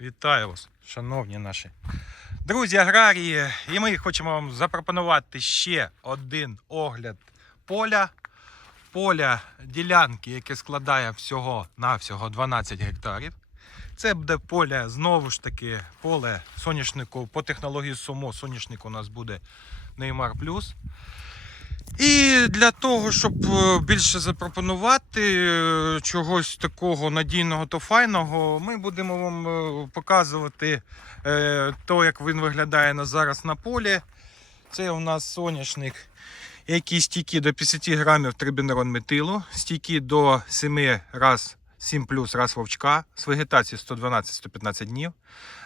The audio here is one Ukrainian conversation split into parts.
Вітаю вас, шановні наші друзі аграрії. І ми хочемо вам запропонувати ще один огляд поля. Поля ділянки, яке складає всього на всього 12 гектарів. Це буде поле, знову ж таки, поле соняшнику по технології сумо. Соняшник у нас буде Неймар Плюс. І для того, щоб е, більше запропонувати е, чогось такого надійного та файного, ми будемо вам е, показувати то, як він виглядає на зараз на полі. Це у нас соняшник, який стійкий до 50 грамів трибінерон метилу, стійкий до 7 раз 7 плюс раз вовчка, з вегетації 112-115 днів.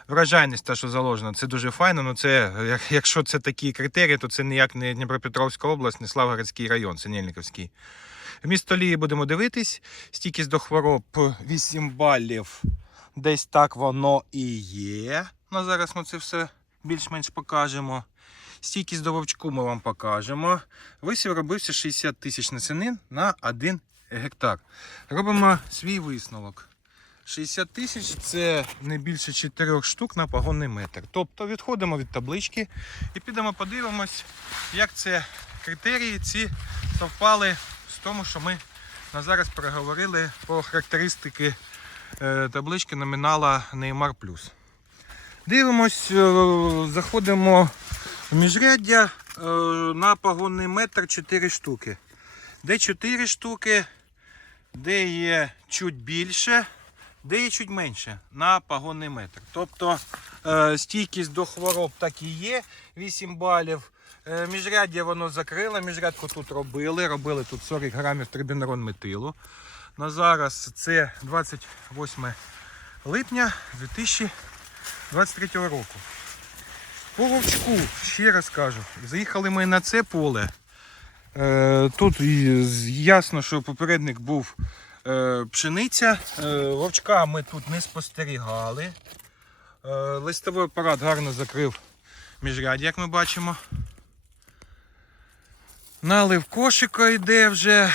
Вражайність, та що заложена, це дуже файно, але ну, це, якщо це такі критерії, то це ніяк не Дніпропетровська область, не Славгородський район, це Нельниковський. Місто Лії будемо дивитись. Стійкість до хвороб 8 балів. Десь так воно і є. Ну, Зараз ми це все більш-менш покажемо. Стійкість до вовчку ми вам покажемо. Висів робився 60 тисяч насінин на 1 гектар. Робимо свій висновок. 60 тисяч це не більше 4 штук на погонний метр. Тобто відходимо від таблички і підемо подивимось, як це критерії ці совпали з тому, що ми на зараз переговорили про характеристики е, таблички номінала Neymar Plus. Дивимось, е, заходимо в міжряддя е, на погонний метр 4 штуки. Де 4 штуки де є чуть більше, де є чуть менше на погонний метр. Тобто е, стійкість до хвороб так і є, 8 балів. Е, міжряддя воно закрило, міжрядку тут робили. Робили тут 40 грамів трибінерон метилу. На зараз це 28 липня 2023 року. По вовчку, ще раз кажу, заїхали ми на це поле. Е, тут ясно, що попередник був е, пшениця. Е, вовчка ми тут не спостерігали. Листовий апарат гарно закрив міжряд, як ми бачимо. Налив кошика йде вже,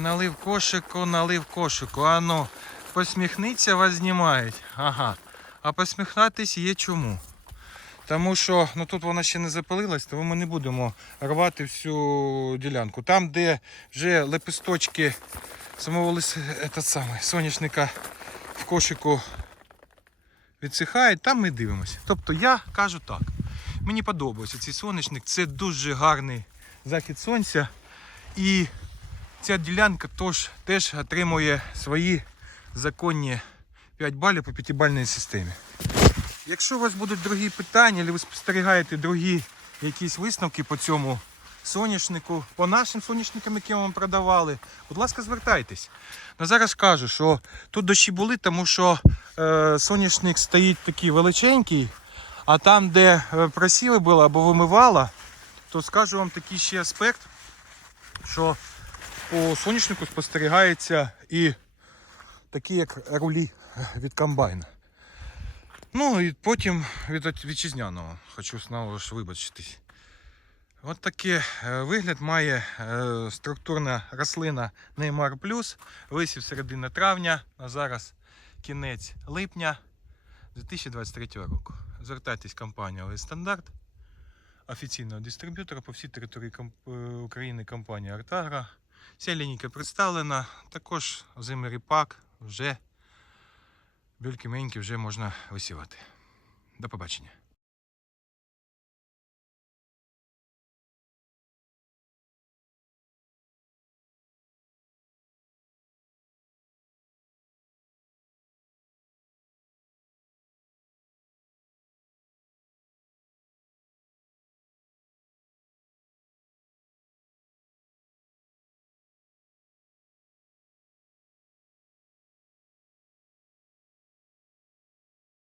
налив кошику, налив кошику. А посміхниться, вас знімають. Ага. А посміхнатись є чому. Тому що ну тут вона ще не запалилась, тому ми не будемо рвати всю ділянку. Там, де вже лепесточки самого лис... Е, саме, соняшника в кошику відсихають, там ми дивимося. Тобто я кажу так. Мені подобається цей соняшник, це дуже гарний захід сонця. І ця ділянка тож, теж отримує свої законні 5 балів по 5-бальній системі. Якщо у вас будуть другі питання, або ви спостерігаєте другі якісь висновки по цьому соняшнику, по нашим соняшникам, які вам продавали, будь ласка, звертайтесь. Ну, Зараз кажу, що тут дощі були, тому що е, соняшник стоїть такий величенький, а там, де е, просіли було або вимивала, то скажу вам такий ще аспект, що по соняшнику спостерігається і такі, як рулі від комбайна. Ну і потім від вітчизняного хочу знову ж вибачитись. От такий е, вигляд має е, структурна рослина Неймар Плюс. Висів середина травня, а зараз кінець липня 2023 року. Звертайтесь компанія Стандарт» офіційного дистриб'ютора по всій території е, України компанія Артагра. Вся лінійка представлена, також зимиріпак вже Бельки менькі вже можна висівати. До побачення.